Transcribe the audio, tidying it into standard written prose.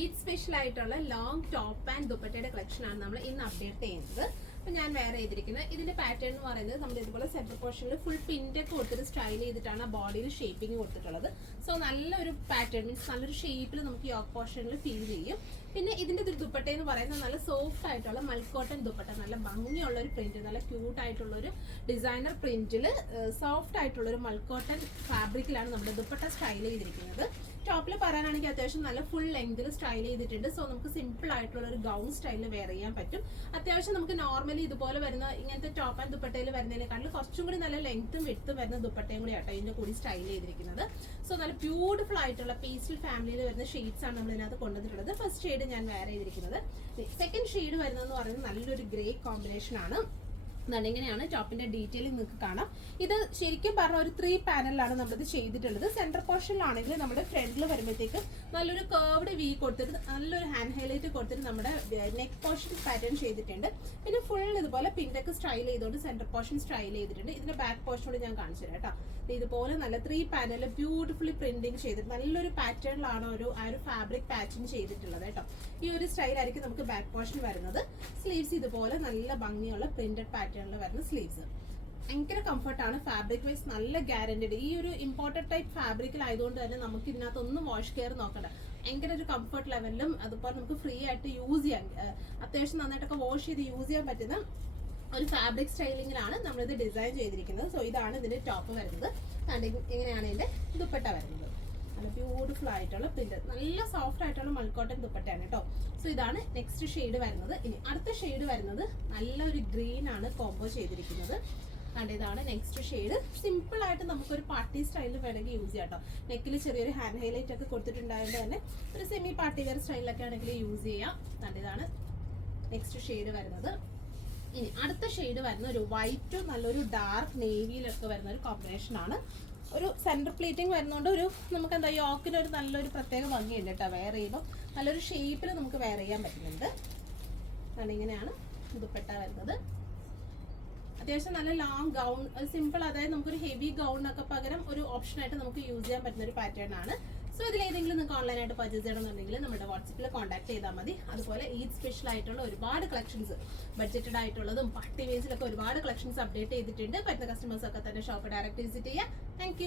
Eid special ആയിട്ടുള്ള long top and ദുപ്പട്ടയുടെ collection ആണ് നമ്മൾ ഇന്ന് അപ്ഡേറ്റ് ചെയ്യുന്നത്. അപ്പൊ ഞാൻ വേറെ ചെയ്തിരിക്കുന്നത് ഇതിന്റെ പാറ്റേൺ എന്ന് പറയുന്നത് നമ്മൾ ഇതുപോലെ സെന്റർ പോർഷനിൽ ഫുൾ പിന്റെ ഒക്കെ കൊടുത്തിട്ട് സ്റ്റൈൽ ചെയ്തിട്ടാണ് ബോഡിയിൽ ഷേപ്പിംഗ് കൊടുത്തിട്ടുള്ളത്. സോ നല്ലൊരു പാറ്റേൺ മീൻസ് നല്ലൊരു ഷേപ്പിൽ നമുക്ക് യോക്ക് പോർഷനിൽ ഫീൽ ചെയ്യും. പിന്നെ ഇതിന്റെ ഒരു ദുപ്പട്ട എന്ന് പറയുന്നത് നല്ല സോഫ്റ്റ് ആയിട്ടുള്ള മൽക്കോട്ടൺ ദുപ്പട്ട, നല്ല ഭംഗിയുള്ള ഒരു പ്രിന്റ്, നല്ല ക്യൂട്ട് ആയിട്ടുള്ള ഒരു ഡിസൈനർ പ്രിന്റിൽ സോഫ്റ്റ് ആയിട്ടുള്ള ഒരു മൽക്കോട്ടൺ ഫാബ്രിക്കിലാണ് നമ്മുടെ ദുപ്പട്ട സ്റ്റൈൽ ചെയ്തിരിക്കുന്നത്. ടോപ്പിൽ പറയാനാണെങ്കിൽ അത്യാവശ്യം നല്ല ഫുൾ ലെങ്തിൽ സ്റ്റൈൽ ചെയ്തിട്ടുണ്ട്. സോ നമുക്ക് സിമ്പിൾ ആയിട്ടുള്ള ഒരു ഗൗൺ സ്റ്റൈലിൽ വെയർ ചെയ്യാൻ പറ്റും. അത്യാവശ്യം നമുക്ക് നോർമലി ഇതുപോലെ വരുന്ന ഇങ്ങനത്തെ ടോപ്പ് ആൻഡ് ദുപ്പട്ടയിൽ വരുന്നതിനെക്കാളും കുറച്ചും കൂടി നല്ല ലെങ്ത്തും വിഡ്ത്തും വരുന്ന ദുപ്പട്ടയും കൂടി ആട്ടോ ഇതിന്റെ കൂടി സ്റ്റൈൽ ചെയ്തിരിക്കുന്നത്. സോ നല്ല ബ്യൂട്ടിഫുൾ ആയിട്ടുള്ള പേസ്റ്റൽ ഫാമിലിയിൽ വരുന്ന ഷെയ്ഡ്സ് ആണ് നമ്മൾ ഇതിനകത്ത് കൊണ്ടുവന്നിട്ടുള്ളത്. ഫസ്റ്റ് ഷെയ്ഡ് ഞാൻ വെയർ ചെയ്തിരിക്കുന്നത്. സെക്കൻഡ് ഷെയ്ഡ് വരുന്നതെന്ന് പറയുന്നത് നല്ലൊരു ഗ്രേ കോമ്പിനേഷൻ ആണ്. ഇങ്ങനെയാണ് ടോപ്പിന്റെ ഡീറ്റെയിൽ നിങ്ങൾക്ക് കാണാം. ഇത് ശരിക്കും പറഞ്ഞ ഒരു 3 പാനലിലാണ് നമ്മളിത് ചെയ്തിട്ടുള്ളത്. സെന്റർ പോർഷനിലാണെങ്കിൽ നമ്മുടെ ഫ്രണ്ടിൽ വരുമ്പോഴത്തേക്ക് നല്ലൊരു കർവ്ഡ് വി കൊടുത്തിട്ട് നല്ലൊരു ഹാൻഡ് ഹൈലൈറ്റ് കൊടുത്തിട്ട് നമ്മുടെ നെക്ക് പോർഷൻ പാറ്റേൺ ചെയ്തിട്ടുണ്ട്. പിന്നെ ഫുൾ ഇതുപോലെ പിന്നൊക്കെ സ്റ്റൈൽ ചെയ്തുകൊണ്ട് സെന്റർ പോർഷൻ സ്റ്റൈൽ ചെയ്തിട്ടുണ്ട്. ഇതിന്റെ ബാക്ക് പോർഷനോട് ഞാൻ കാണിച്ചു തരാം കേട്ടോ. ഇതുപോലെ നല്ല 3 പാനലിൽ ബ്യൂട്ടിഫുള്ളി പ്രിന്റിങ് ചെയ്തിട്ട് നല്ലൊരു പാറ്റേണിലാണ് ആ ഒരു ഫാബ്രിക് പാച്ചിങ് ചെയ്തിട്ടുള്ളത് കേട്ടോ. ഈ ഒരു സ്റ്റൈൽ ആയിരിക്കും നമുക്ക് ബാക്ക് പോർഷൻ വരുന്നത്. സ്ലീവ്സ് ഇതുപോലെ നല്ല ഭംഗിയുള്ള പ്രിന്റഡ് പാറ്റേണിൽ വരുന്ന സ്ലീവ്സ്. ഭയങ്കര കംഫർട്ടാണ്, ഫാബ്രിക് വൈസ് നല്ല ഗ്യാരണ്ടീഡ്. ഈ ഒരു ഇമ്പോർട്ടഡ് ടൈപ്പ് ഫാബ്രിക്കിലായതുകൊണ്ട് തന്നെ നമുക്ക് ഇതിനകത്തൊന്നും വാഷ് കെയർ നോക്കണ്ട. ഭയങ്കര ഒരു കംഫർട്ട് ലെവലിലും അതുപോലെ നമുക്ക് ഫ്രീ ആയിട്ട് യൂസ് ചെയ്യാൻ, അത്യാവശ്യം നന്നായിട്ടൊക്കെ വാഷ് ചെയ്ത് യൂസ് ചെയ്യാൻ പറ്റുന്ന ഒരു ഫാബ്രിക് സ്റ്റൈലിങ്ങിലാണ് നമ്മളിത് ഡിസൈൻ ചെയ്തിരിക്കുന്നത്. സോ ഇതാണ് ഇതിന്റെ ടോപ്പ് വരുന്നത്. ഇങ്ങനെയാണ് ഇതിന്റെ ദുപ്പട്ട വരുന്നത്. നല്ല ബ്യൂട്ടിഫുൾ ആയിട്ടുള്ള പ്രിന്റ്, നല്ല സോഫ്റ്റ് ആയിട്ടുള്ള മൽക്കോട്ടൺ ദുപ്പട്ടയാണ് കേട്ടോ. സോ ഇതാണ് നെക്സ്റ്റ് ഷെയ്ഡ് വരുന്നത്. ഇനി അടുത്ത ഷെയ്ഡ് വരുന്നത് നല്ലൊരു ഗ്രീൻ ആണ് കോംബോ ചെയ്തിരിക്കുന്നത്. ഇതാണ് നെക്സ്റ്റ് ഷെയ്ഡ്. സിമ്പിൾ ആയിട്ട് നമുക്കൊരു പാർട്ടി സ്റ്റൈലിൽ വേണമെങ്കിൽ യൂസ് ചെയ്യാം കേട്ടോ. നെക്കിൽ ചെറിയൊരു ഹാൻഡ് ഹൈലൈറ്റ് ഒക്കെ കൊടുത്തിട്ടുണ്ടായതുകൊണ്ട് തന്നെ ഒരു സെമി പാർട്ടി വെയർ സ്റ്റൈലിലൊക്കെ ആണെങ്കിൽ യൂസ് ചെയ്യാം. ഇതാണ് നെക്സ്റ്റ് ഷെയ്ഡ് വരുന്നത്. ഇനി അടുത്ത ഷെയ്ഡ് വരുന്ന ഒരു വൈറ്റ് നല്ലൊരു ഡാർക്ക് നേവിയിലൊക്കെ വരുന്ന ഒരു കോമ്പിനേഷൻ ആണ്. ഒരു സെന്റർ പ്ലീറ്റിംഗ് വരുന്നതുകൊണ്ട് ഒരു നമുക്ക് എന്താ യോക്കിന് ഒരു നല്ലൊരു പ്രത്യേക ഭംഗിയുണ്ട് കേട്ടോ. വെയർ ചെയ്യുമ്പോൾ നല്ലൊരു ഷേപ്പിൽ നമുക്ക് വെയർ ചെയ്യാൻ പറ്റുന്നുണ്ട്. ഇങ്ങനെയാണ് ദുപ്പട്ട വരുന്നത്. അത്യാവശ്യം നല്ല ലോങ് ഗൗൺ, സിമ്പിൾ, അതായത് നമുക്കൊരു ഹെവി ഗൗണിനൊക്കെ പകരം ഒരു ഓപ്ഷനായിട്ട് നമുക്ക് യൂസ് ചെയ്യാൻ പറ്റുന്ന ഒരു പാറ്റേൺ ആണ്. സോ ഇതിലേതെങ്കിലും നിങ്ങൾക്ക് ഓൺലൈനായിട്ട് പർച്ചേസ് ചെയ്യണമെന്നുണ്ടെങ്കിൽ നമ്മുടെ വാട്സപ്പിൽ കോൺടാക്ട് ചെയ്താൽ മതി. അതുപോലെ ഈദ് സ്പെഷ്യൽ ആയിട്ടുള്ള ഒരുപാട് കളക്ഷൻസ്, ബഡ്ജറ്റഡ് ആയിട്ടുള്ളതും പാർട്ടി വേസിലൊക്കെ ഒരുപാട് കളക്ഷൻസ് അപ്ഡേറ്റ് ചെയ്തിട്ടുണ്ട്. പറ്റുന്ന കസ്റ്റമേഴ്സ് ഒക്കെ തന്നെ ഷോപ്പ് ഡയറക്റ്റ് വിസിറ്റ് ചെയ്യുക. താങ്ക്